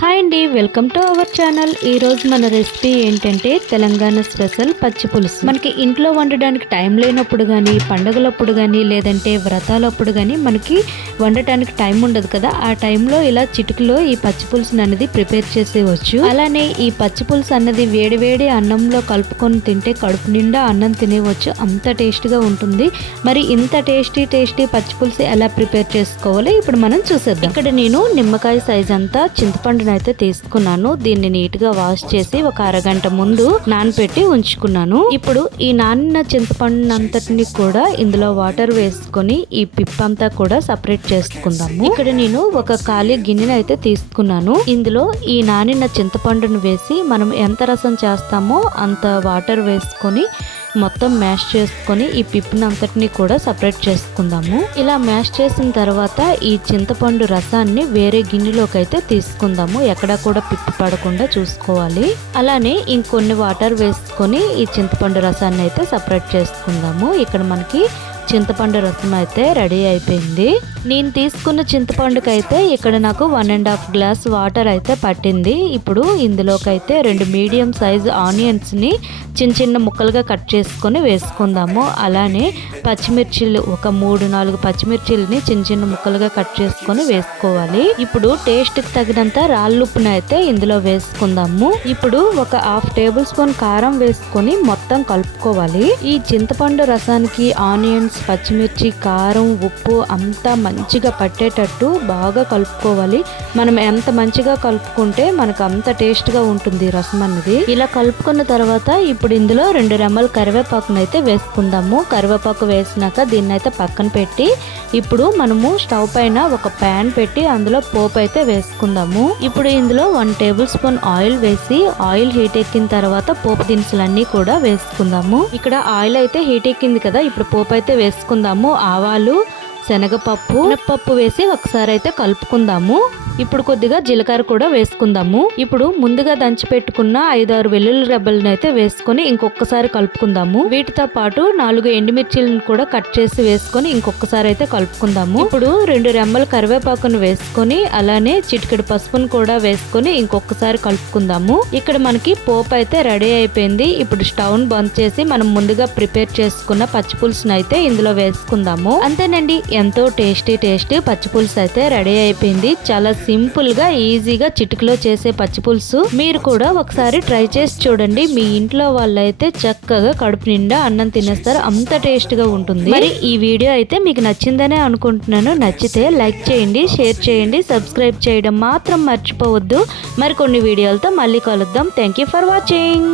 Hi అండి welcome to our channel. ఈ రోజు మన రెసిపీ ఏంటంటే తెలంగాణ స్పెషల్ పచ్చి పులుసు. మనకి ఇంట్లో వండడానికి టైం లేనప్పుడు కానీ పండగలప్పుడు కానీ లేదంటే వ్రతాలప్పుడు కానీ మనకి వండటానికి టైం ఉండదు కదా. ఆ టైంలో ఇలా చిటుకులో ఈ పచ్చి పులుసును అనేది ప్రిపేర్ చేసేవచ్చు. అలానే ఈ పచ్చి పులుసు అన్నది వేడి వేడి అన్నంలో కలుపుకొని తింటే కడుపు నిండా అన్నం తినేవచ్చు. అంత టేస్ట్గా ఉంటుంది. మరి ఇంత టేస్టీ టేస్టీ పచ్చి పులుసు ఎలా ప్రిపేర్ చేసుకోవాలో ఇప్పుడు మనం చూసేద్దాం. ఇక్కడ నేను నిమ్మకాయ సైజ్ అంతా చింతపండు చింతపండును అయితే తీసుకున్నాను. దీన్ని నీట్గా వాష్ చేసి ఒక అరగంట ముందు నానపెట్టి ఉంచుకున్నాను. ఇప్పుడు ఈ నానిన చింతపండు అంతటిని కూడా ఇందులో వాటర్ వేసుకొని ఈ పిప్ అంతా కూడా సపరేట్ చేసుకుందాము. ఇక్కడ నేను ఒక ఖాళీ గిన్నెను అయితే తీసుకున్నాను. ఇందులో ఈ నానిన చింతపండును వేసి మనం ఎంత రసం చేస్తామో అంత వాటర్ వేసుకొని మొత్తం మ్యాష్ చేసుకొని ఈ పిప్పిని అంతటిని కూడా సపరేట్ చేసుకుందాము. ఇలా మ్యాష్ చేసిన తర్వాత ఈ చింతపండు రసాన్ని వేరే గిన్నెలోకి అయితే తీసుకుందాము. ఎక్కడ కూడా పిప్పి పడకుండా చూసుకోవాలి. అలానే ఇంకొన్ని వాటర్ వేసుకొని ఈ చింతపండు రసాన్ని అయితే సపరేట్ చేసుకుందాము. ఇక్కడ మనకి చింతపండు రసం అయితే రెడీ అయిపోయింది. నేను తీసుకున్న చింతపండుకి అయితే ఇక్కడ నాకు one and half glass water అయితే పట్టింది. ఇప్పుడు ఇందులోకి అయితే రెండు మీడియం సైజ్ ఆనియన్స్ని చిన్న చిన్న ముక్కలుగా కట్ చేసుకొని వేసుకుందాము. అలానే పచ్చిమిర్చిలు ఒక మూడు నాలుగు పచ్చిమిర్చిల్ని చిన్న చిన్న ముక్కలుగా కట్ చేసుకొని వేసుకోవాలి. ఇప్పుడు టేస్ట్కి తగినంత రాళ్ళుప్పును అయితే ఇందులో వేసుకుందాము. ఇప్పుడు ఒక హాఫ్ టేబుల్ స్పూన్ కారం వేసుకొని మొత్తం కలుపుకోవాలి. ఈ చింతపండు రసానికి ఆనియన్స్ పచ్చిమిర్చి కారం ఉప్పు అంతా మంచిగా పట్టేటట్టు బాగా కలుపుకోవాలి. మనం ఎంత మంచిగా కలుపుకుంటే మనకు అంత టేస్ట్గా ఉంటుంది రసం అన్నది ఇలా కలుపుకున్న తర్వాత ఇప్పుడు ఇందులో రెండు రెమ్మల కరివేపాకును అయితే వేసుకుందాము. కరివేపాకు వేసినాక దీన్ని అయితే పక్కన పెట్టి ఇప్పుడు మనము స్టవ్ పైన ఒక ప్యాన్ పెట్టి అందులో పోపు అయితే వేసుకుందాము. ఇప్పుడు ఇందులో వన్ టేబుల్ స్పూన్ ఆయిల్ వేసి ఆయిల్ హీట్ ఎక్కిన తర్వాత పోపు దినుసులన్నీ కూడా వేసుకుందాము. ఇక్కడ ఆయిల్ అయితే హీట్ ఎక్కింది కదా ఇప్పుడు పోపు అయితే వేసుకుందాము ఆవాలు శనగపప్పు మినప్పప్పు వేసి ఒకసారి అయితే కలుపుకుందాము. ఇప్పుడు కొద్దిగా జీలకర్ర కూడా వేసుకుందాము. ఇప్పుడు ముందుగా దంచి పెట్టుకున్న ఐదారు వెల్లుల్లి రెబ్బలను అయితే వేసుకొని ఇంకొకసారి కలుపుకుందాము. వీటితో పాటు నాలుగు ఎండుమిర్చిలను కూడా కట్ చేసి వేసుకొని ఇంకొకసారి అయితే కలుపుకుందాము. ఇప్పుడు రెండు రెమ్మల కరివేపాకును వేసుకొని అలానే చిటికెడు పసుపును కూడా వేసుకొని ఇంకొకసారి కలుపుకుందాము. ఇక్కడ మనకి పోపు అయితే రెడీ అయిపోయింది. ఇప్పుడు స్టవ్ బంద్ చేసి మనం ముందుగా ప్రిపేర్ చేసుకున్న పచ్చిపులుసును అయితే ఇందులో వేసుకుందాము. అంతేనండి ఎంతో టేస్టీ టేస్టీ పచ్చి పులుసు అయితే రెడీ అయిపోయింది. చాలా సింపుల్గా ఈజీగా చిటికలో చేసే పచ్చి పులుసు. మీరు కూడా ఒకసారి ట్రై చేసి చూడండి. మీ ఇంట్లో వాళ్ళైతే చక్కగా కడుపు నిండా అన్నం తినేస్తారు. అంత టేస్ట్గా ఉంటుంది. మరి ఈ వీడియో అయితే మీకు నచ్చిందనే అనుకుంటున్నాను. నచ్చితే లైక్ చేయండి షేర్ చేయండి సబ్స్క్రైబ్ చేయడం మాత్రం మర్చిపోవద్దు. మరికొన్ని వీడియోలతో మళ్ళీ కలుద్దాం. Thank you for watching.